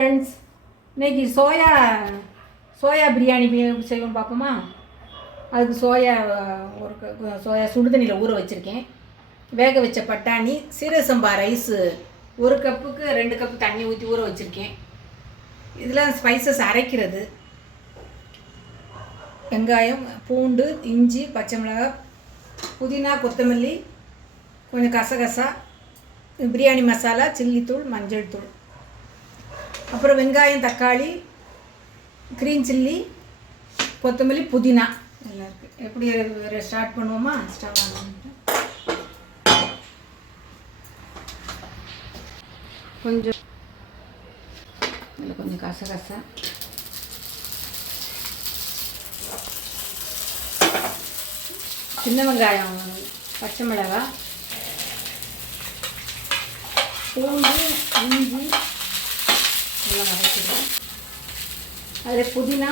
Friends, இன்றைக்கி soya biryani செய்வோம் பார்ப்போமா. அதுக்கு சோயா சுடுதண்ணியில் ஊற வச்சுருக்கேன். வேக வச்ச பட்டாணி, சீரக சம்பா ரைஸு 1 கப்புக்கு 2 கப்பு தண்ணி ஊற்றி ஊற வச்சுருக்கேன். இதெல்லாம் ஸ்பைசஸ் அரைக்கிறது: வெங்காயம், பூண்டு, இஞ்சி, பச்சை மிளகாய், புதினா, கொத்தமல்லி, கொஞ்சம் கசகசா, பிரியாணி மசாலா, சில்லித்தூள், மஞ்சள் தூள், அப்புறம் வெங்காயம், தக்காளி, க்ரீன் சில்லி, கொத்தமல்லி, புதினா எல்லாம் இருக்குது. எப்படி ஸ்டார்ட் பண்ணுவோமா? ஸ்டவ் ஆன் பண்ணிட்டு கொஞ்சம் கசகசா, சின்ன வெங்காயம், பச்சை மிளகாய், பூண்டு, இஞ்சி எல்லாம் வதக்கிடுவோம். அதில் புதினா,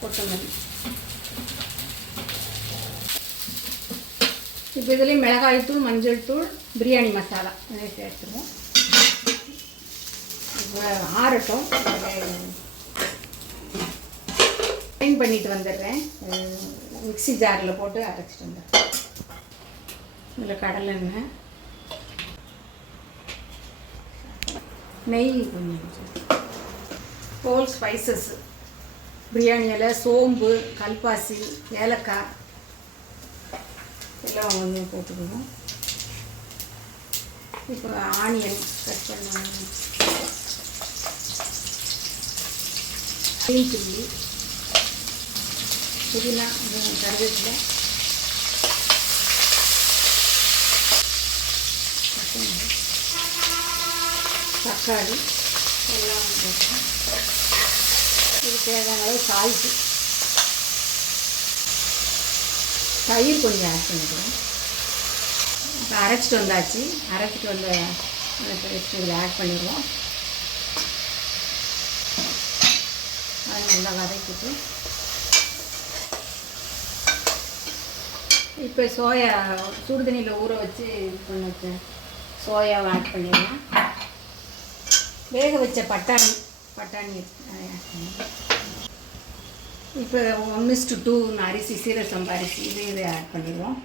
கொத்தமல்லி. இப்போ இதுலேயும் மிளகாய்த்தூள், மஞ்சள் தூள், பிரியாணி மசாலா இதை சேர்த்துருவோம். இப்போ ஆறட்டும். க்ளீன் பண்ணிட்டு வந்துடுறேன். மிக்ஸி ஜாரில் போட்டு அரைச்சிட்டு வந்துடுறேன். இதில் கடலை எண்ணெய், நெய், கொஞ்சம் ஹோல் ஸ்பைசஸ்: பிரியாணி இலை, சோம்பு, கல்பாசி, ஏலக்காய் எல்லாம் கொஞ்சம் போட்டுக்கணும். இப்போ ஆனியன் கட் பண்ணணும், க்ரீன் சில்லி, புதினா, கருவேப்பிலை, தக்காளி எல்லாம் போட்டு இது தேவையான அளவு சால்ட்டு, தயிர் கொஞ்சம் ஆட் பண்ணிக்கிறோம். இப்போ அரைச்சிட்டு வந்தாச்சு. அரைச்சிட்டு வந்த பேஸ்ட் இதில் ஆட் பண்ணிடுவோம். அது நல்லா வதக்கிட்டு இப்போ சோயா சுடுதண்ணியில் ஊற வச்சு பண்ண சோயாவை ஆட் பண்ணிடலாம். வேக வச்ச பட்டாணி இப்போ 1:2 அரிசி, சீரக சம்பா அரிசி இதை ஆட் பண்ணிடுவோம்.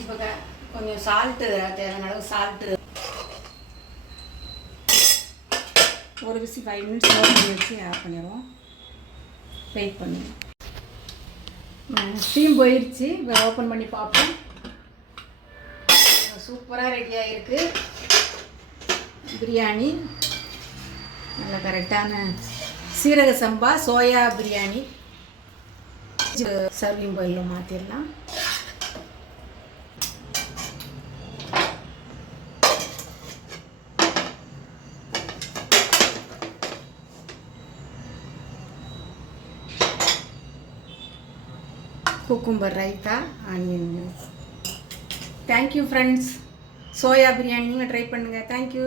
இப்போ கொஞ்சம் சால்ட்டு, தேவையான அளவு சால்ட்டு, ஒரு விசி 5 மினிட்ஸ் ஓப்பன் வச்சு ஆட் பண்ணிடுவோம். வெயிட் பண்ணுவோம். ஸ்டீம் போயிடுச்சு. இப்போ ஓப்பன் பண்ணி பார்ப்போம். சூப்பராக ரெடியாக இருக்குது பிரியாணி. நல்ல கரெக்டான சீரக சம்பா சோயா பிரியாணி. சர்விங் பவுலில் மாற்றிடலாம். Cucumber raita, onion. Thank you friends. Soya biryani நீங்கள் ட்ரை பண்ணுங்கள். தேங்க்யூ.